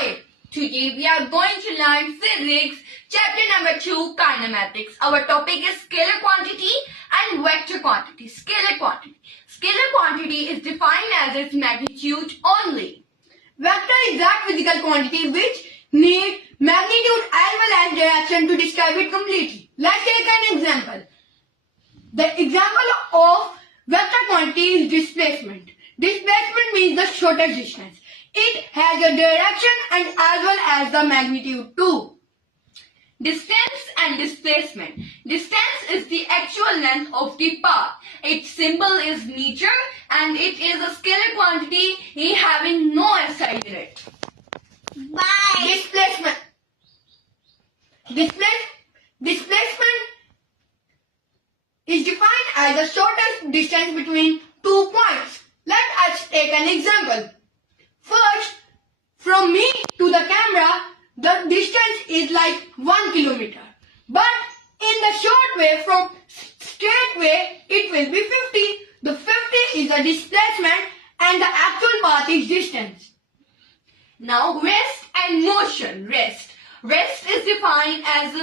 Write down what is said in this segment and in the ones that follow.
Hi, today we are going to learn physics, chapter number 2, kinematics. Our topic is scalar quantity and vector quantity. Scalar quantity. Scalar quantity is defined as its magnitude only. Vector is that physical quantity which need magnitude as well as direction to describe it completely. Let's take an example. The example of vector quantity is displacement. Displacement means the shortest distance. It has a direction and as well as the magnitude too. Distance and displacement. Distance is the actual length of the path. Its symbol is meter and it is a scalar quantity having no SI in it. Bye. Displacement is defined as the shortest distance between 2 points. Let us take an example. First, from me to the camera, the distance is like 1 kilometer. But in the short way, from straight way, it will be 50. The 50 is the displacement and the actual path is distance. Now rest and motion. Rest is defined as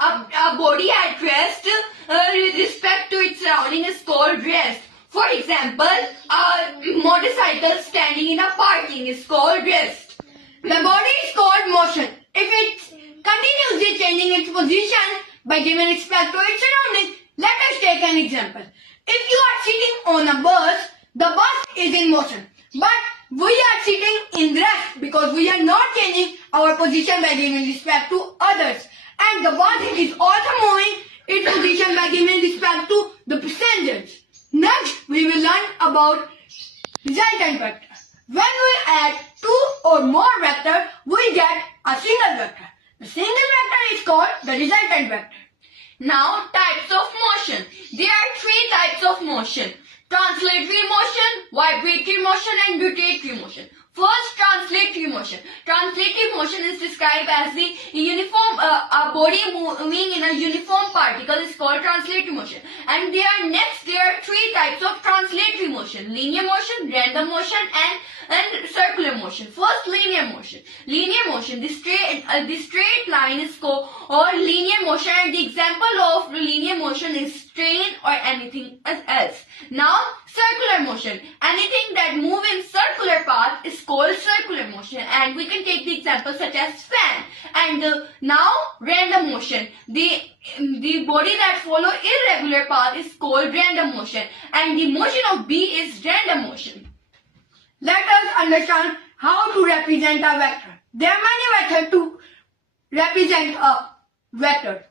a body at rest with respect to its surrounding is called rest. For example, a motorcycle standing in a parking is called rest. The body is called motion. If it continuously changing its position by giving respect to its surroundings, let us take an example. If you are sitting on a bus, the bus is in motion. But we are sitting in rest because we are not changing our position by giving respect to others. And the bus is also moving its position by giving respect to the passengers. Next, we will learn about resultant vector. When we add two or more vectors, we get a single vector. The single vector is called the resultant vector. Now, types of motion. There are 3 types of motion. Translatory motion, vibratory motion and rotatory motion. First, translatory motion. Translatory motion is described as the uniform, a body moving in a uniform particle is called translatory motion. And there are 3 types of translatory motion. Linear motion, random motion and circular motion. First, linear motion. Linear motion, the straight line is called linear motion and the example of linear motion is train or anything else. Now, circular motion. Anything that moves in circular path is called circular motion and we can take the example such as fan. And now, random motion. The body that follow irregular path is called random motion and the motion of B is random motion. Let us understand how to represent a vector. There are many methods to represent a vector.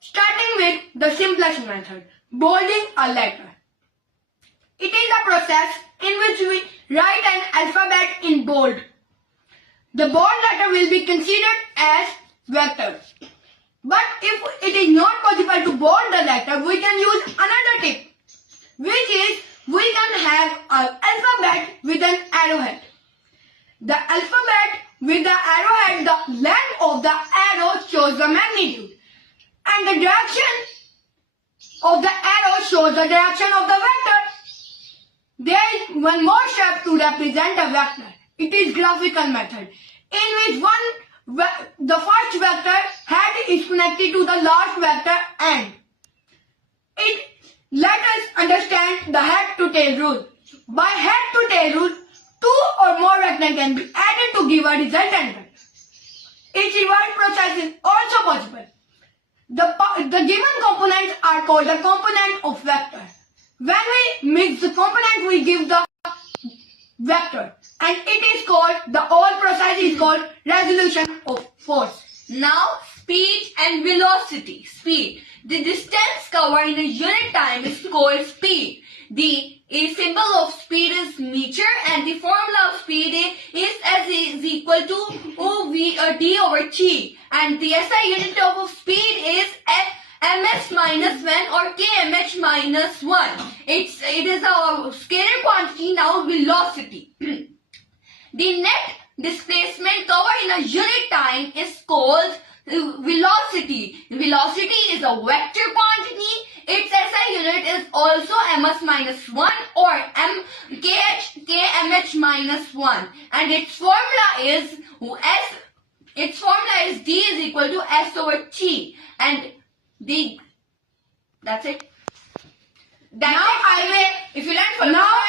Starting with the simplest method, bolding a letter. It is a process in which we write an alphabet in bold. The bold letter will be considered as vector. But if it is not possible to bold the letter, we can use another tip, which is we can have an alphabet with an arrowhead. The alphabet with the arrowhead, the length of the arrow shows the magnitude. And the direction of the arrow shows the direction of the vector. There is one more step to represent a vector. It is graphical method, in which the first vector head is connected to the last vector end. Let us understand the head to tail rule. By head to tail rule, 2 or more vectors can be added to give a resultant vector. Its reverse process is also possible. The given components are called the component of vector. When we mix the component, we give the vector, and it is called, the whole process is called resolution of force. Now, speed and velocity. Speed. The distance covered in a unit time is called speed. The symbol of speed is meter and the formula of speed is equal to d over t. And the SI unit of speed is ms minus 1 or kmh minus 1. It is a scalar quantity. Now, velocity. The net displacement covered in a unit time is called velocity. Velocity is a vector quantity. its SI unit is also ms minus 1 or kmh minus 1, and its formula is D is equal to S over T, and that's it. Now I will. If you learn from Now